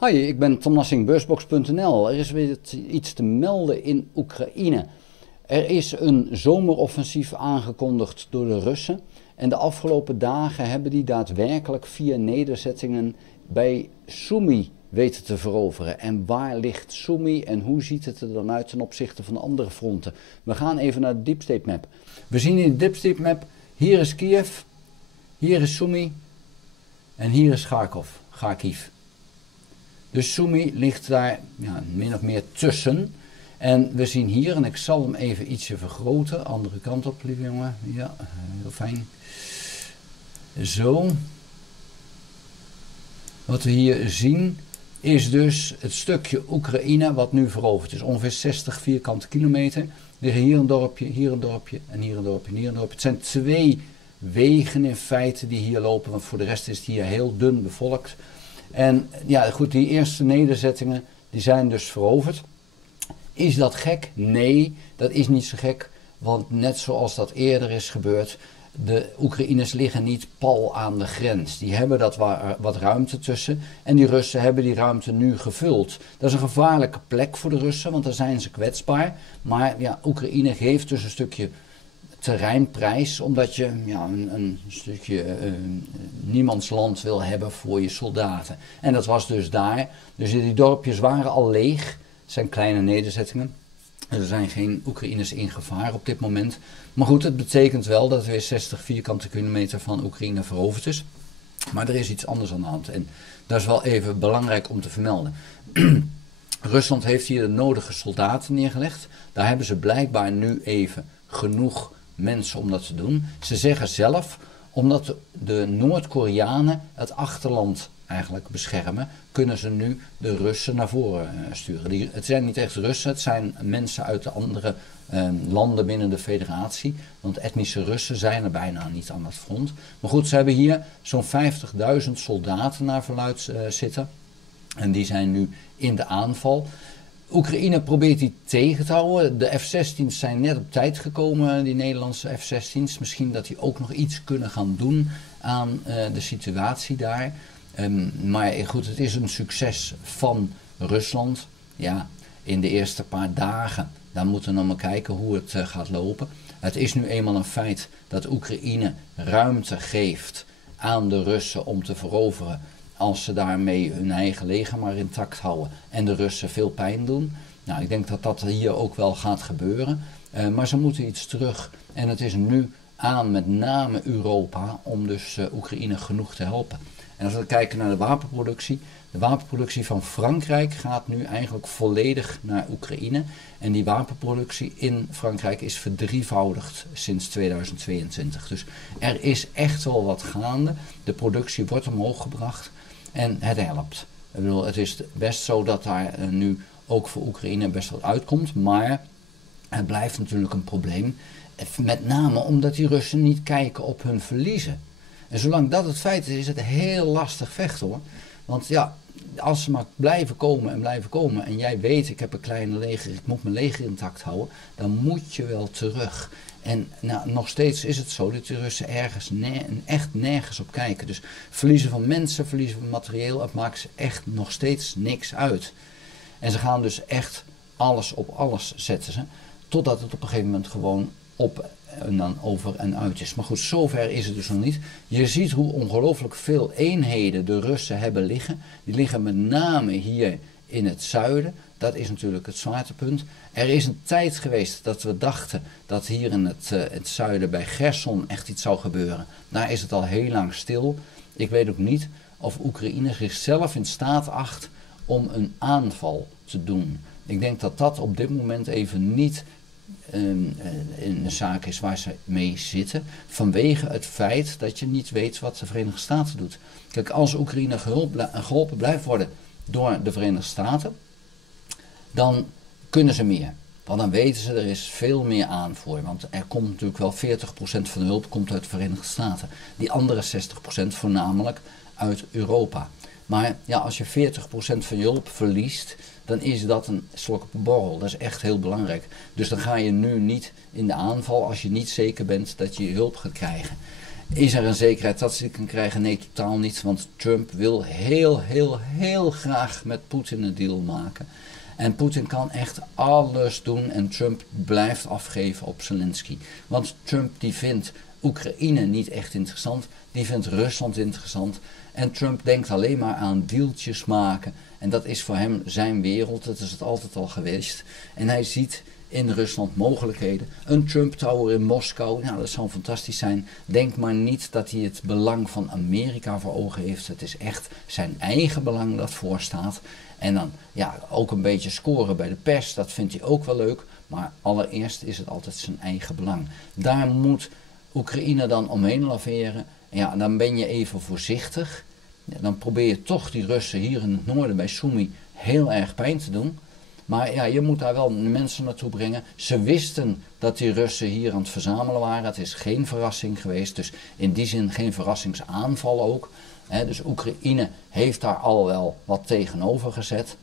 Hi, ik ben Tom Nassing, beursbox.nl. Er is weer iets te melden in Oekraïne. Er is een zomeroffensief aangekondigd door de Russen. En de afgelopen dagen hebben die daadwerkelijk 4 nederzettingen bij Sumy weten te veroveren. En waar ligt Sumy en hoe ziet het er dan uit ten opzichte van de andere fronten? We gaan even naar de Deep State Map. We zien in de Deep State Map, hier is Kiev, hier is Sumy en hier is Kharkiv. Dus Sumy ligt daar min of meer tussen. En we zien hier, en ik zal hem even ietsje vergroten, andere kant op, lieve jongen. Ja, heel fijn. Zo. Wat we hier zien is dus het stukje Oekraïne wat nu veroverd is. Ongeveer 60 vierkante kilometer. Er liggen hier een dorpje, hier een dorpje en hier een dorpje en hier een dorpje. Het zijn 2 wegen in feite die hier lopen, want voor de rest is het hier heel dun bevolkt. En ja, goed, die eerste nederzettingen die zijn dus veroverd. Is dat gek? Nee, dat is niet zo gek. Want net zoals dat eerder is gebeurd, de Oekraïners liggen niet pal aan de grens. Die hebben dat wat ruimte tussen. En die Russen hebben die ruimte nu gevuld. Dat is een gevaarlijke plek voor de Russen, want daar zijn ze kwetsbaar. Maar ja, Oekraïne geeft dus een stukje terreinprijs, omdat je een stukje niemandsland wil hebben voor je soldaten. En dat was dus daar. Dus die dorpjes waren al leeg. Het zijn kleine nederzettingen. Er zijn geen Oekraïners in gevaar op dit moment. Maar goed, het betekent wel dat er weer 60 vierkante kilometer van Oekraïne veroverd is. Maar er is iets anders aan de hand. En dat is wel even belangrijk om te vermelden. Rusland heeft hier de nodige soldaten neergelegd. Daar hebben ze blijkbaar nu even genoeg mensen om dat te doen. Ze zeggen zelf, omdat de Noord-Koreanen het achterland eigenlijk beschermen, kunnen ze nu de Russen naar voren sturen. Het zijn niet echt Russen, het zijn mensen uit de andere landen binnen de federatie. Want etnische Russen zijn er bijna niet aan het front. Maar goed, ze hebben hier zo'n 50.000 soldaten naar verluidt zitten. En die zijn nu in de aanval. Oekraïne probeert die tegen te houden. De F-16's zijn net op tijd gekomen, die Nederlandse F-16's. Misschien dat die ook nog iets kunnen gaan doen aan de situatie daar. Maar goed, het is een succes van Rusland. Ja, in de eerste paar dagen, dan moeten we nog maar kijken hoe het gaat lopen. Het is nu eenmaal een feit dat Oekraïne ruimte geeft aan de Russen om te veroveren, als ze daarmee hun eigen leger maar intact houden en de Russen veel pijn doen. Nou, ik denk dat dat hier ook wel gaat gebeuren. Maar ze moeten iets terug. En het is nu aan met name Europa om dus Oekraïne genoeg te helpen. En als we kijken naar de wapenproductie. De wapenproductie van Frankrijk gaat nu eigenlijk volledig naar Oekraïne. En die wapenproductie in Frankrijk is verdrievoudigd sinds 2022. Dus er is echt wel wat gaande. De productie wordt omhoog gebracht. En het helpt. Ik bedoel, het is best zo dat daar nu ook voor Oekraïne best wat uitkomt. Maar het blijft natuurlijk een probleem. Met name omdat die Russen niet kijken op hun verliezen. En zolang dat het feit is, is het heel lastig vechten hoor. Want ja, als ze maar blijven komen en jij weet, ik heb een kleine leger, ik moet mijn leger intact houden, dan moet je wel terug. En nou, nog steeds is het zo dat de Russen ergens echt nergens op kijken. Dus verliezen van mensen, verliezen van materieel, het maakt ze echt nog steeds niks uit. En ze gaan dus echt alles op alles zetten ze, totdat het op een gegeven moment gewoon op en dan over en uit is. Maar goed, zover is het dus nog niet. Je ziet hoe ongelooflijk veel eenheden de Russen hebben liggen. Die liggen met name hier in het zuiden. Dat is natuurlijk het zwaartepunt. Er is een tijd geweest dat we dachten dat hier in het zuiden bij Gerson echt iets zou gebeuren. Daar is het al heel lang stil. Ik weet ook niet of Oekraïne zichzelf in staat acht om een aanval te doen. Ik denk dat dat op dit moment even niet een zaak is waar ze mee zitten, vanwege het feit dat je niet weet wat de Verenigde Staten doet. Kijk, als Oekraïne geholpen blijft worden door de Verenigde Staten, dan kunnen ze meer. Want dan weten ze, er is veel meer aanvoer. Want er komt natuurlijk wel 40% van de hulp komt uit de Verenigde Staten. Die andere 60% voornamelijk uit Europa. Maar ja, als je 40% van je hulp verliest, dan is dat een slok op een borrel. Dat is echt heel belangrijk. Dus dan ga je nu niet in de aanval als je niet zeker bent dat je hulp gaat krijgen. Is er een zekerheid dat ze die kan krijgen? Nee, totaal niet. Want Trump wil heel graag met Poetin een deal maken. En Poetin kan echt alles doen en Trump blijft afgeven op Zelensky. Want Trump die vindt Oekraïne niet echt interessant, die vindt Rusland interessant. En Trump denkt alleen maar aan dealtjes maken. En dat is voor hem zijn wereld, dat is het altijd al geweest. En hij ziet in Rusland mogelijkheden. Een Trump Tower in Moskou, nou dat zou fantastisch zijn. Denk maar niet dat hij het belang van Amerika voor ogen heeft. Het is echt zijn eigen belang dat voorstaat. En dan ja, ook een beetje scoren bij de pers, dat vindt hij ook wel leuk. Maar allereerst is het altijd zijn eigen belang. Daar moet Oekraïne dan omheen laveren. Ja, dan ben je even voorzichtig. Ja, dan probeer je toch die Russen hier in het noorden bij Sumy heel erg pijn te doen. Maar ja, je moet daar wel mensen naartoe brengen. Ze wisten dat die Russen hier aan het verzamelen waren. Het is geen verrassing geweest. Dus in die zin geen verrassingsaanval ook. Dus Oekraïne heeft daar al wel wat tegenover gezet.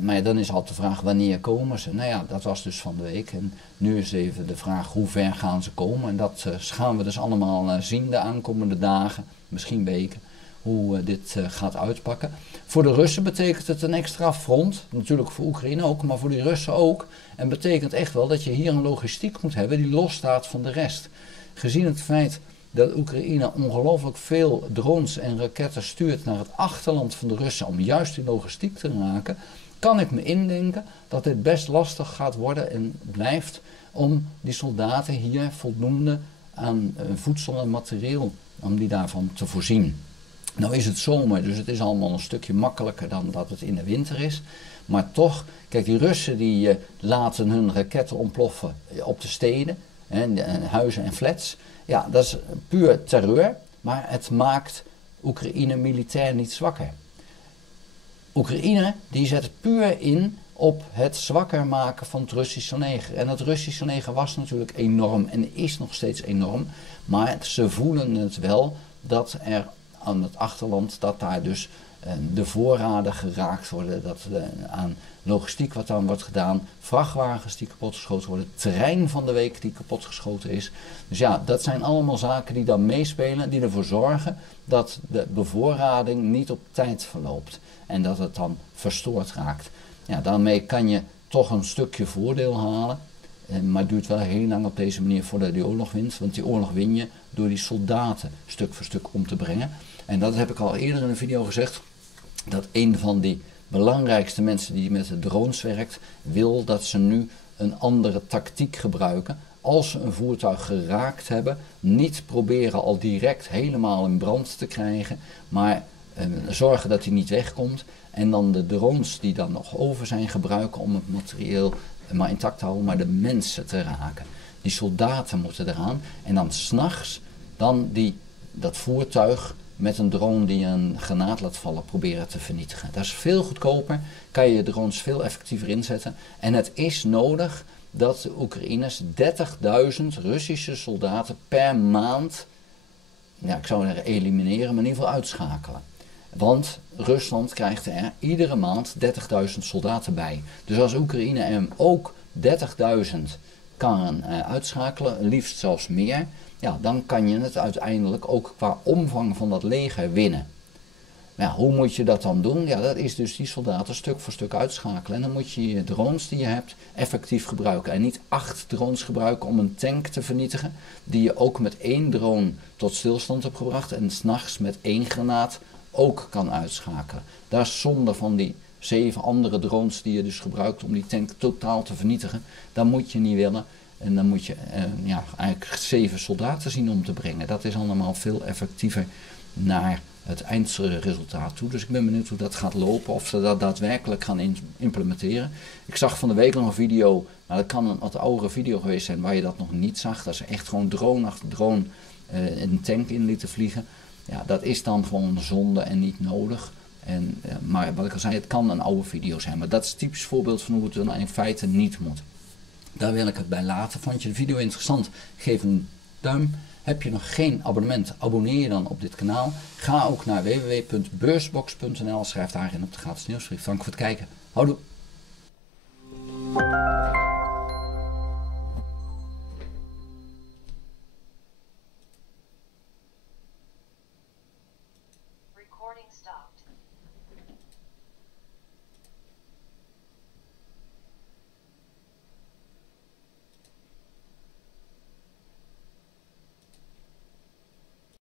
Maar dan is altijd de vraag, wanneer komen ze? Nou ja, dat was dus van de week. En nu is even de vraag, hoe ver gaan ze komen? En dat gaan we dus allemaal zien de aankomende dagen, misschien weken, hoe dit gaat uitpakken. Voor de Russen betekent het een extra front. Natuurlijk voor Oekraïne ook, maar voor die Russen ook. En betekent echt wel dat je hier een logistiek moet hebben die losstaat van de rest. Gezien het feit dat Oekraïne ongelooflijk veel drones en raketten stuurt naar het achterland van de Russen om juist die logistiek te raken, kan ik me indenken dat dit best lastig gaat worden en blijft om die soldaten hier voldoende aan voedsel en materieel, om die daarvan te voorzien. Nou is het zomer, dus het is allemaal een stukje makkelijker dan dat het in de winter is. Maar toch, kijk, die Russen die laten hun raketten ontploffen op de steden, huizen en flats. Ja, dat is puur terreur, maar het maakt Oekraïne militair niet zwakker. Oekraïne die zet puur in op het zwakker maken van het Russische leger. En het Russische leger was natuurlijk enorm en is nog steeds enorm. Maar ze voelen het wel dat er aan het achterland, dat daar dus de voorraden geraakt worden. Dat aan logistiek wat dan wordt gedaan, vrachtwagens die kapotgeschoten worden, terrein van de week die kapotgeschoten is. Dus ja, dat zijn allemaal zaken die dan meespelen, die ervoor zorgen dat de bevoorrading niet op tijd verloopt. En dat het dan verstoord raakt. Ja, daarmee kan je toch een stukje voordeel halen. Maar het duurt wel heel lang op deze manier voordat je die oorlog wint. Want die oorlog win je door die soldaten stuk voor stuk om te brengen. En dat heb ik al eerder in een video gezegd. Dat een van die belangrijkste mensen die met de drones werkt, wil dat ze nu een andere tactiek gebruiken. Als ze een voertuig geraakt hebben, niet proberen al direct helemaal in brand te krijgen. Maar zorgen dat hij niet wegkomt. En dan de drones die dan nog over zijn gebruiken om het materieel maar intact te houden, maar de mensen te raken. Die soldaten moeten eraan. En dan 's nachts dan dat voertuig met een drone die een granaat laat vallen proberen te vernietigen. Dat is veel goedkoper. Kan je drones veel effectiever inzetten. En het is nodig dat de Oekraïners 30.000 Russische soldaten per maand, ja, ik zou zeggen elimineren, maar in ieder geval uitschakelen. Want Rusland krijgt er iedere maand 30.000 soldaten bij. Dus als Oekraïne er ook 30.000 kan uitschakelen, liefst zelfs meer, ja, dan kan je het uiteindelijk ook qua omvang van dat leger winnen. Ja, hoe moet je dat dan doen? Ja, dat is dus die soldaten stuk voor stuk uitschakelen. En dan moet je je drones die je hebt effectief gebruiken. En niet 8 drones gebruiken om een tank te vernietigen, die je ook met 1 drone tot stilstand hebt gebracht en 's nachts met 1 granaat ook kan uitschakelen. Daar is zonde van die 7 andere drones die je dus gebruikt om die tank totaal te vernietigen. Dat moet je niet willen. En dan moet je eigenlijk 7 soldaten zien om te brengen. Dat is allemaal veel effectiever naar het eindresultaat toe. Dus ik ben benieuwd hoe dat gaat lopen, of ze dat daadwerkelijk gaan implementeren. Ik zag van de week nog een video, maar dat kan een wat oudere video geweest zijn waar je dat nog niet zag. Dat ze echt gewoon drone achter drone een tank in lieten vliegen. Ja, dat is dan gewoon zonde en niet nodig. Maar wat ik al zei, het kan een oude video zijn. Maar dat is een typisch voorbeeld van hoe het dan in feite niet moet. Daar wil ik het bij laten. Vond je de video interessant? Geef een duim. Heb je nog geen abonnement? Abonneer je dan op dit kanaal. Ga ook naar www.beursbox.nl. Schrijf daarin op de gratis nieuwsbrief. Dank voor het kijken. Houdoe. Recording stopped.